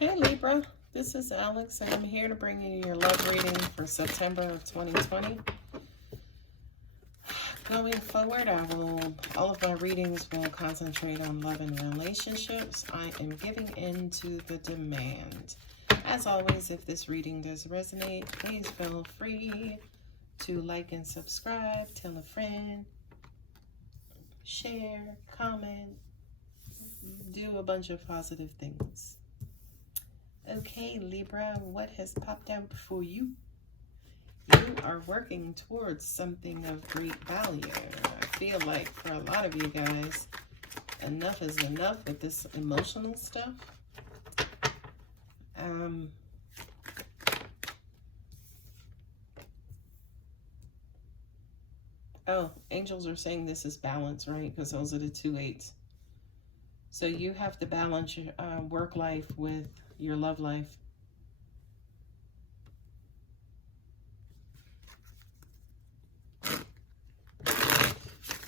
Hey Libra, this is Alex and I'm here to bring you your love reading for September of 2020. Going forward, all of my readings will concentrate on love and relationships. I am giving in to the demand. As always, if this reading does resonate, please feel free to like and subscribe, tell a friend, share, comment, do a bunch of positive things. Okay, Libra, what has popped out for you? You are working towards something of great value. I feel like for a lot of you guys, enough is enough with this emotional stuff. Oh, angels are saying this is balance, right? Because those are the 2 8s. So you have to balance your work life with your love life.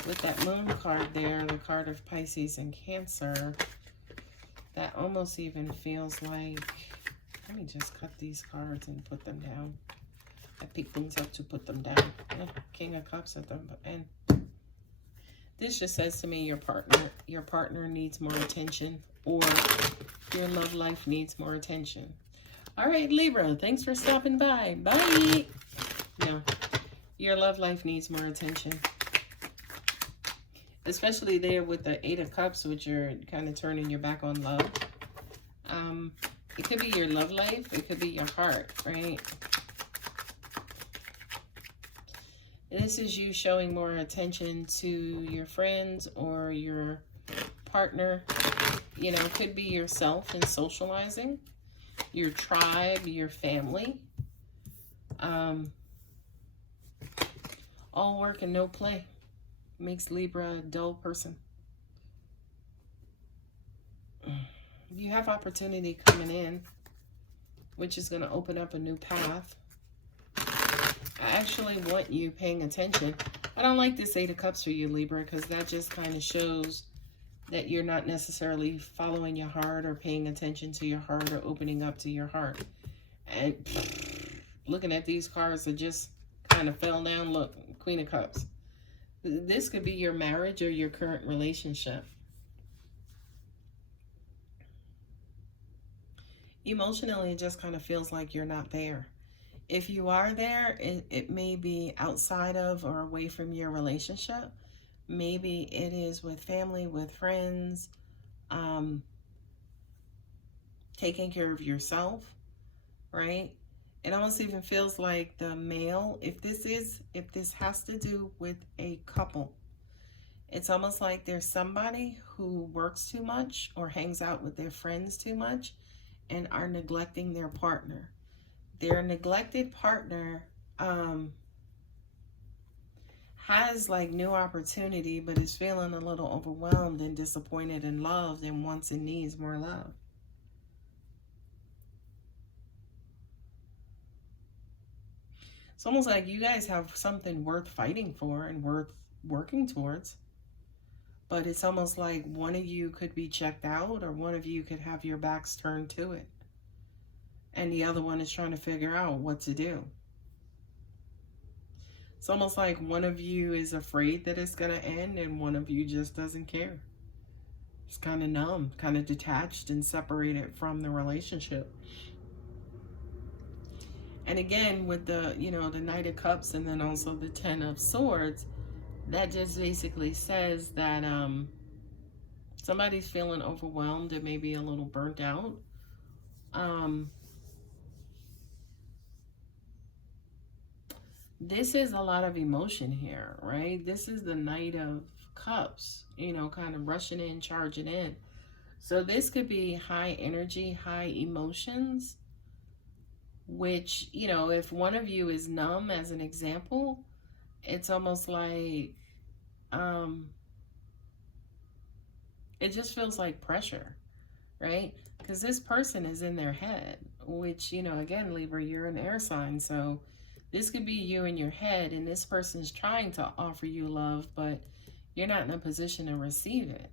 With that moon card there, the card of Pisces and Cancer, that almost even feels like, let me just cut these cards and put them down. I pick things up to put them down. King of Cups at them, and this just says to me your partner needs more attention, or your love life needs more attention. All right, Libra, thanks for stopping by. Bye. No, your love life needs more attention. Especially there with the 8 of Cups, which you're kind of turning your back on love. It could be your love life. It could be your heart, right? This is you showing more attention to your friends or your partner. You know, it could be yourself and socializing, your tribe, your family. All work and no play makes Libra a dull person. You have opportunity coming in, which is going to open up a new path. I actually want you paying attention. I don't like this 8 of Cups for you, Libra, because that just kind of shows that you're not necessarily following your heart or paying attention to your heart or opening up to your heart. And looking at these cards that just kind of fell down, look, Queen of Cups. This could be your marriage or your current relationship. Emotionally, it just kind of feels like you're not there. If you are there, it may be outside of or away from your relationship. Maybe it is with family, with friends, taking care of yourself, right? It almost even feels like the male, if this has to do with a couple, it's almost like there's somebody who works too much or hangs out with their friends too much and are neglecting their partner. Their neglected partner has like new opportunity, but is feeling a little overwhelmed and disappointed and loved and wants and needs more love. It's almost like you guys have something worth fighting for and worth working towards. But it's almost like one of you could be checked out or one of you could have your backs turned to it. And the other one is trying to figure out what to do. It's almost like one of you is afraid that it's going to end and one of you just doesn't care. It's kind of numb, kind of detached and separated from the relationship. And again, with the, the Knight of Cups and then also the 10 of Swords, that just basically says that somebody's feeling overwhelmed and maybe a little burnt out. This is a lot of emotion here, right? This is the Knight of Cups, kind of rushing in, charging in. So this could be high energy, high emotions, which, if one of you is numb, as an example, it's almost like it just feels like pressure, right? Because this person is in their head, which, again, Libra, you're an air sign, so this could be you in your head, and this person's trying to offer you love, but you're not in a position to receive it.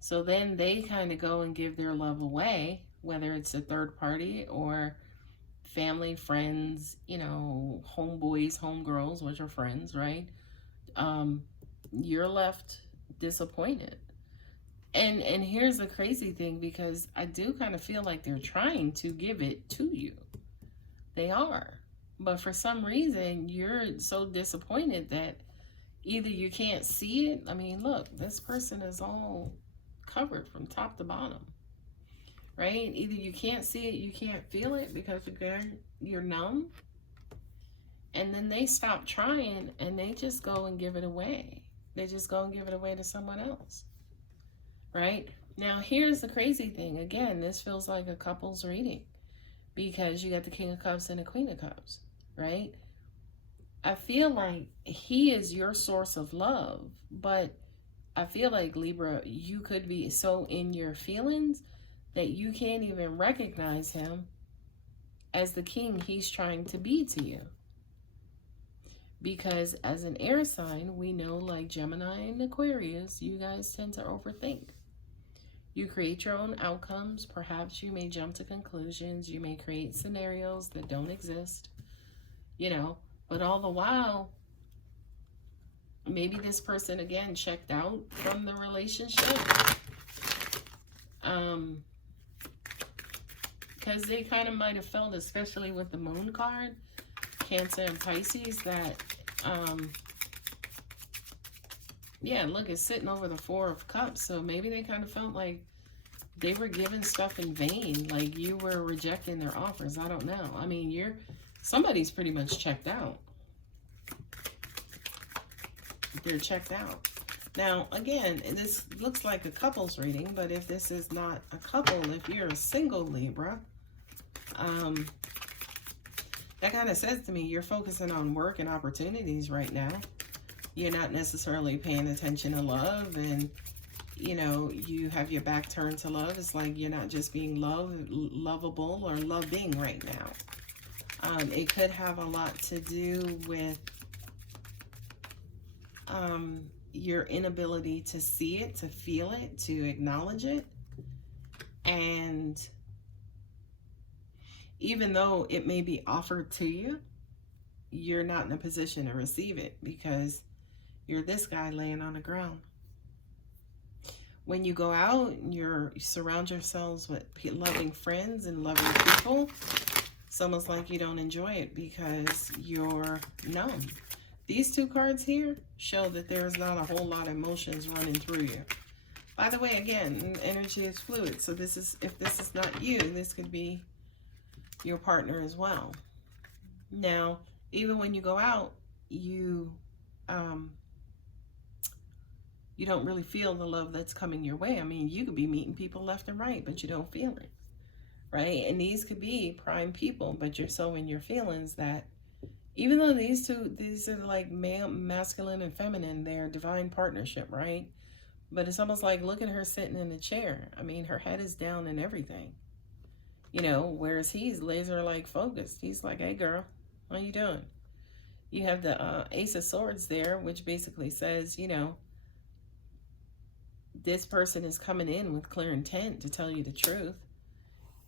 So then they kind of go and give their love away, whether it's a third party or family, friends, you know, homeboys, homegirls, which are friends, right? You're left disappointed. And here's the crazy thing, because I do kind of feel like they're trying to give it to you. They are. But for some reason, you're so disappointed that either you can't see it. I mean, look, this person is all covered from top to bottom, right? Either you can't see it, you can't feel it, because again, you're numb. And then they stop trying and they just go and give it away. They just go and give it away to someone else, right? Now, here's the crazy thing. Again, this feels like a couple's reading, because you got the King of Cups and the Queen of Cups, right? I feel like he is your source of love, but I feel like, Libra, you could be so in your feelings that you can't even recognize him as the king he's trying to be to you. Because as an air sign, we know, like Gemini and Aquarius, you guys tend to overthink. You create your own outcomes. Perhaps you may jump to conclusions. You may create scenarios that don't exist, you know, but all the while, maybe this person, again, checked out from the relationship. Because they kind of might have felt, especially with the Moon card, Cancer and Pisces, that, yeah, look, it's sitting over the Four of Cups. So maybe they kind of felt like they were giving stuff in vain, like you were rejecting their offers. I don't know. I mean, somebody's pretty much checked out. They're checked out. Now, again, this looks like a couple's reading, but if this is not a couple, if you're a single Libra, that kind of says to me you're focusing on work and opportunities right now. You're not necessarily paying attention to love, and, you know, you have your back turned to love. It's like you're not just being lovable or loving right now. It could have a lot to do with your inability to see it, to feel it, to acknowledge it. And even though it may be offered to you, you're not in a position to receive it, because you're this guy laying on the ground. When you go out and you surround yourselves with loving friends and loving people, it's almost like you don't enjoy it because you're numb. These two cards here show that there's not a whole lot of emotions running through you. By the way, again, energy is fluid. So this is, if this is not you, this could be your partner as well. Now, even when you go out, you don't really feel the love that's coming your way. I mean, you could be meeting people left and right, but you don't feel it, right? And these could be prime people, but you're so in your feelings that even though these are like male, masculine and feminine, they're divine partnership, right? But it's almost like, look at her sitting in the chair. I mean, her head is down and everything, you know, whereas he's laser like focused. He's like, hey girl, how you doing? You have the Ace of Swords there, which basically says, you know, this person is coming in with clear intent to tell you the truth,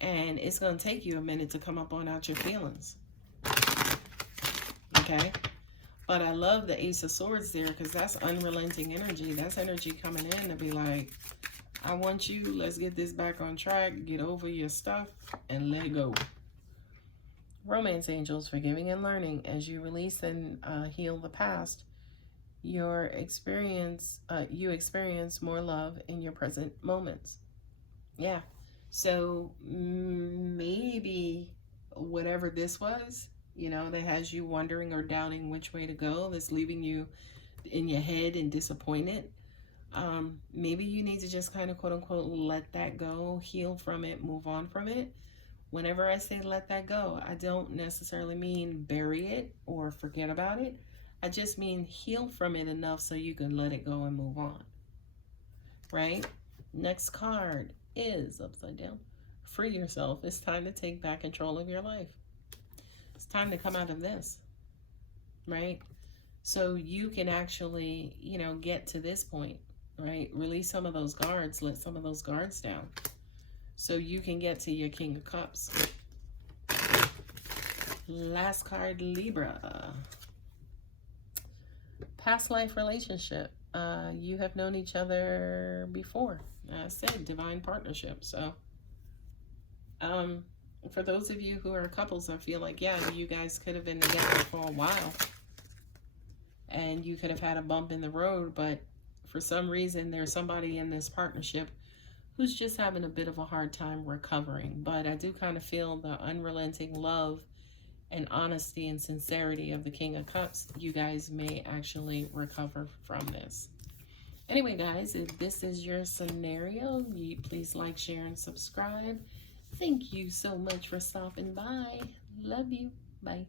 and it's going to take you a minute to come up on out your feelings. Okay? But I love the Ace of Swords there, because that's unrelenting energy. That's energy coming in to be like, I want you, let's get this back on track, get over your stuff, and let it go. Romance angels, forgiving and learning. As you release and heal the past, you experience more love in your present moments. Yeah. So maybe whatever this was, you know, that has you wondering or doubting which way to go, that's leaving you in your head and disappointed, maybe you need to just kind of quote unquote let that go, heal from it, move on from it. Whenever I say let that go, I don't necessarily mean bury it or forget about it. I just mean heal from it enough so you can let it go and move on, right? Next card is upside down. Free yourself. It's time to take back control of your life. It's time to come out of this, right? So you can actually, you know, get to this point, right? Release some of those guards, let some of those guards down, so you can get to your King of Cups. Last card, Libra. Past life relationship. You have known each other before. I said divine partnership. So for those of you who are couples, I feel like, yeah, you guys could have been together for a while. And you could have had a bump in the road, but for some reason, there's somebody in this partnership who's just having a bit of a hard time recovering. But I do kind of feel the unrelenting love and honesty and sincerity of the King of Cups. You guys may actually recover from this. Anyway, guys, if this is your scenario, please like, share, and subscribe. Thank you so much for stopping by. Love you. Bye.